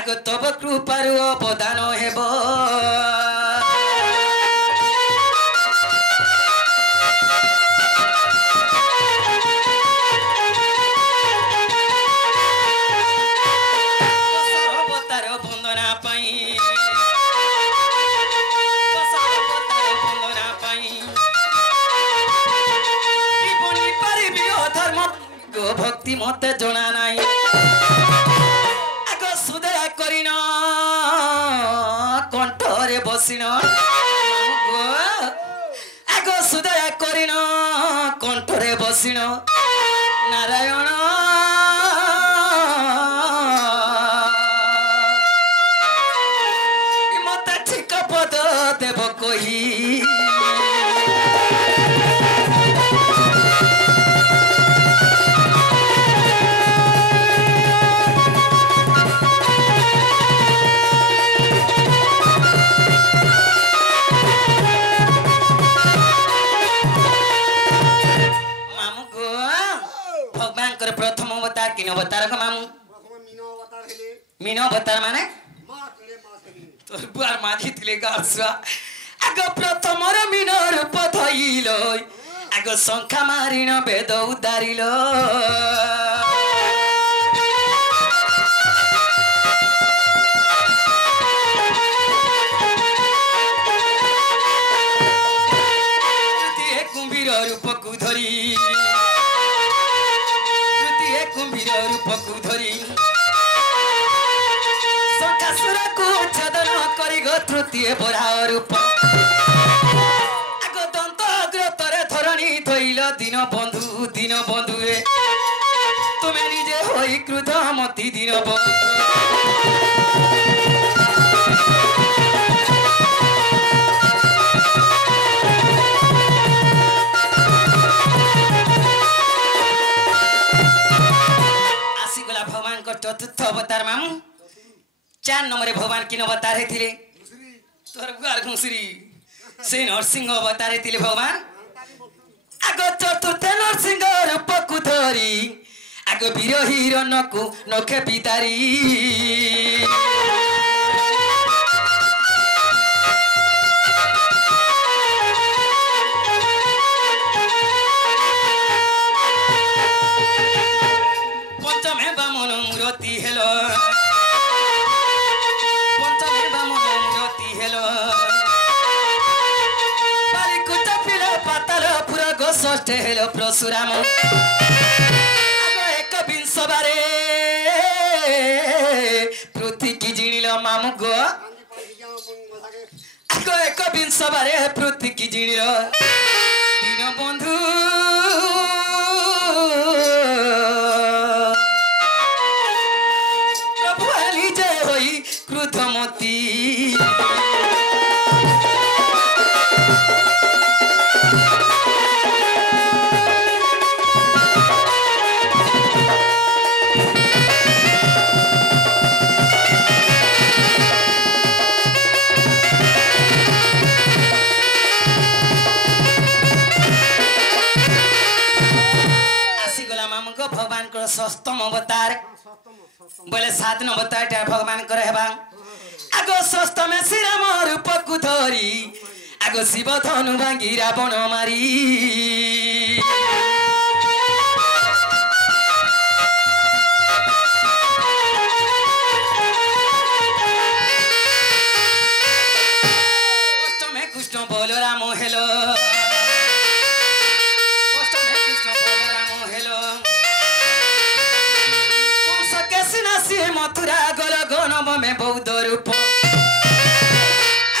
आगो तब कृपारु अवदान हेब भक्ति मत जना नाई आगो सुदया करिन कंठरे बसिन आगो सुदया करिन कंठरे बसिन नारायण मत ठीक पद देव कही प्रथम अवतार किन अवतार को मामू मीनो अवतार माने तोर बुआर माझी तिले गाछुआ आगो प्रथम र मीनो रूप धइलो आगो शंखा मारिन वेद उदारिलो कुंभीर रूप को धरी रूपकु धरी सकासुर को छदन करी गो तृतीय बरा रूप आगो दंत अग्रतरे धरणी धइल दिन बंधु तुमे निजे होई क्रुद्ध मति दिन चतुर्थ अवतार मामू 4 नंबर भगवान किन अवतार हेथिले तोर गुआर घुसरी से नरसिंह अवतार हेथिले भगवान आगो चतुर्थ नरसिंह रूप को धरी आगो वीर हिरण को नखे बिदारी षष्ठ हेलो परशुराम एक विंश बारे पृथ्वी की जिणिल मामू गो एक विंश बारे पृथ्वी की जिणिल दीन बंधु प्रभु आली जय होई क्रुद्धमती सप्तम अवतार बोले 7 अवतार टा भगवान करे हेबा आगो सप्तम श्री राम रूप को धरी आगो शिव धनु भांगी रावण मारी अष्टमे कृष्ण बोल राम हेलो मथुरा गल गणव में बौद्ध रूप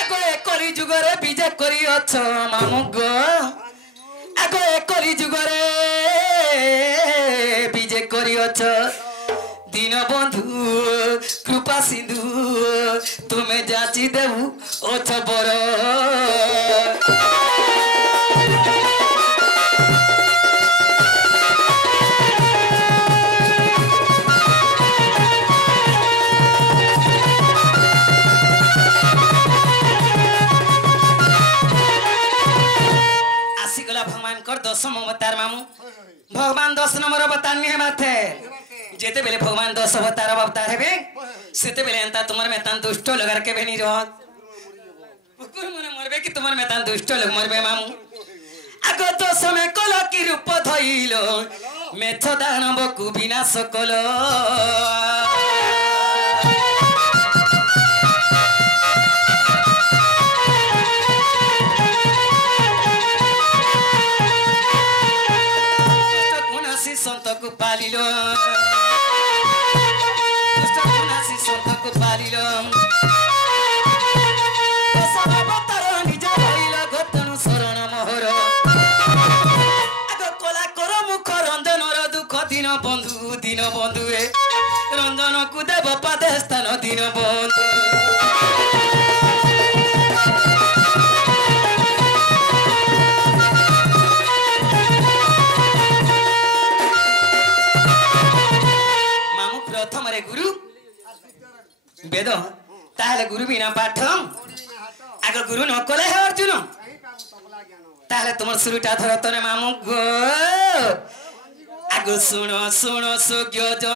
आगो एकरी जुगरे विजय करी अछ मामू गो आगो एकरी जुगरे विजय करी अछ दीन बंधु कृपा सिंधु तुम्हें जाची देबू अछ बर भगवान कर 10 अवतार मामू भगवान 10 नंबर अवतार नहीं बात है जेते बेले भगवान 10 अवतार हेबे सेते बेले एंता तुमर मेतान दुष्ट लगर के बेनी रहत कुकुर मने मरबे कि तुमर मेतान दुष्ट लग मरबे मामू आगो तो समय कल की रूप धइलो मेथ दानव को विनाश कलो संत को पालिलो संत को पालिलो निज भइल गोतनु शरण मोहर आग कला कर मुख रंजन दुख दिन बंधु रंजन को देव पादे स्थान दिन बंधु गुरु वेद ताहले गुरु बिना पाठ आग गुरु न कले है अर्जुन ताहले तुम सुरुटा धरतने मामू गो आग सुनो सुनो सुज्ञ